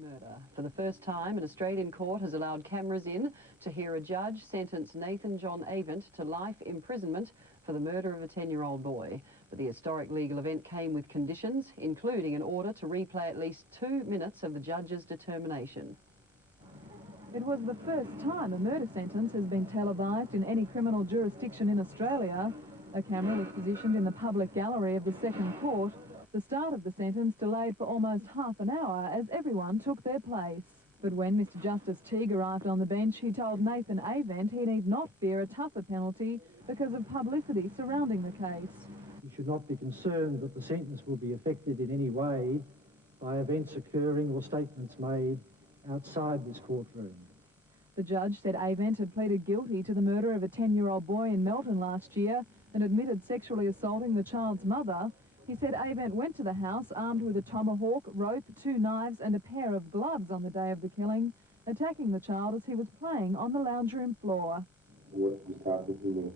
Murder. For the first time, an Australian court has allowed cameras in to hear a judge sentence Nathan John Avent to life imprisonment for the murder of a 10-year-old boy. But the historic legal event came with conditions, including an order to replay at least 2 minutes of the judge's determination. It was the first time a murder sentence has been televised in any criminal jurisdiction in Australia. A camera was positioned in the public gallery of the second court. The start of the sentence delayed for almost half an hour as everyone took their place. But when Mr Justice Teague arrived on the bench, he told Nathan Avent he need not fear a tougher penalty because of publicity surrounding the case. You should not be concerned that the sentence will be affected in any way by events occurring or statements made outside this courtroom. The judge said Avent had pleaded guilty to the murder of a 10-year-old boy in Melton last year and admitted sexually assaulting the child's mother. He said Avent went to the house armed with a tomahawk, rope, 2 knives and a pair of gloves on the day of the killing, attacking the child as he was playing on the lounge room floor. What did you start to do?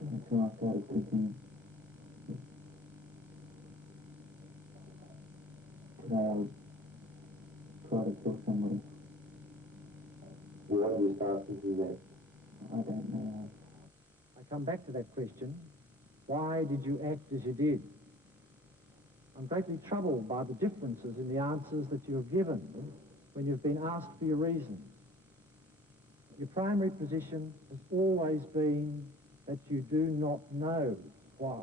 Until I started thinking, today I would try to kill somebody. Why did you start thinking that? I don't know. I come back to that question. Why did you act as you did? I'm greatly troubled by the differences in the answers that you have given when you've been asked for your reasons. Your primary position has always been that you do not know why.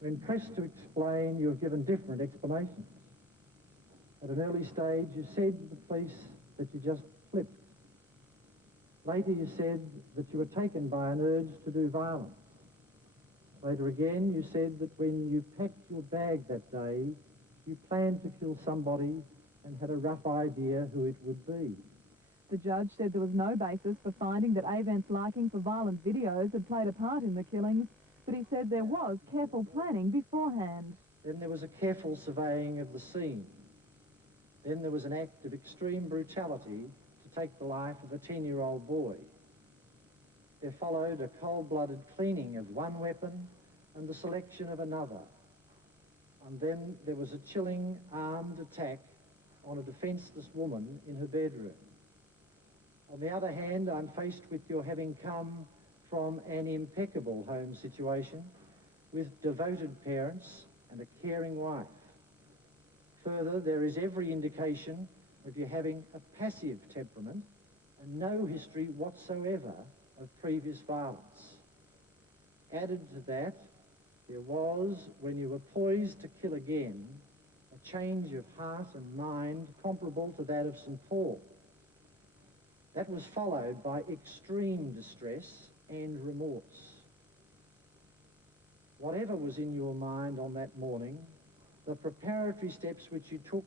When pressed to explain, you have given different explanations. At an early stage, you said to the police that you just flipped. Later, you said that you were taken by an urge to do violence. Later again, you said that when you packed your bag that day, you planned to kill somebody and had a rough idea who it would be. The judge said there was no basis for finding that Avent's liking for violent videos had played a part in the killings, but he said there was careful planning beforehand. Then there was a careful surveying of the scene. Then there was an act of extreme brutality to take the life of a 10-year-old boy. There followed a cold-blooded cleaning of one weapon and the selection of another. And then there was a chilling armed attack on a defenceless woman in her bedroom. On the other hand, I'm faced with your having come from an impeccable home situation with devoted parents and a caring wife. Further, there is every indication of you having a passive temperament and no history whatsoever of previous violence. Added to that, there was, when you were poised to kill again, a change of heart and mind comparable to that of St. Paul. That was followed by extreme distress and remorse. Whatever was in your mind on that morning, the preparatory steps which you took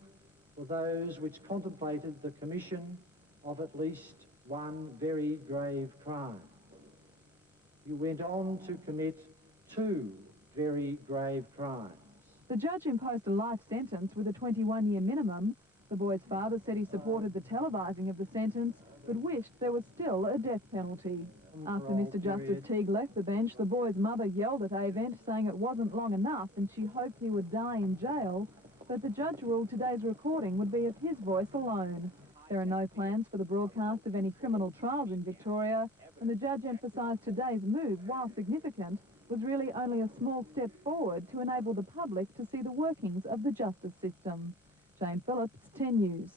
were those which contemplated the commission of at least one very grave crime. You went on to commit 2 very grave crimes. The judge imposed a life sentence with a 21-year minimum. The boy's father said he supported the televising of the sentence, but wished there was still a death penalty. After Mr Justice Teague left the bench, the boy's mother yelled at Avent, saying it wasn't long enough and she hoped he would die in jail, but the judge ruled today's recording would be of his voice alone. There are no plans for the broadcast of any criminal trials in Victoria, and the judge emphasised today's move, while significant, was really only a small step forward to enable the public to see the workings of the justice system. Jane Phillips, 10 News.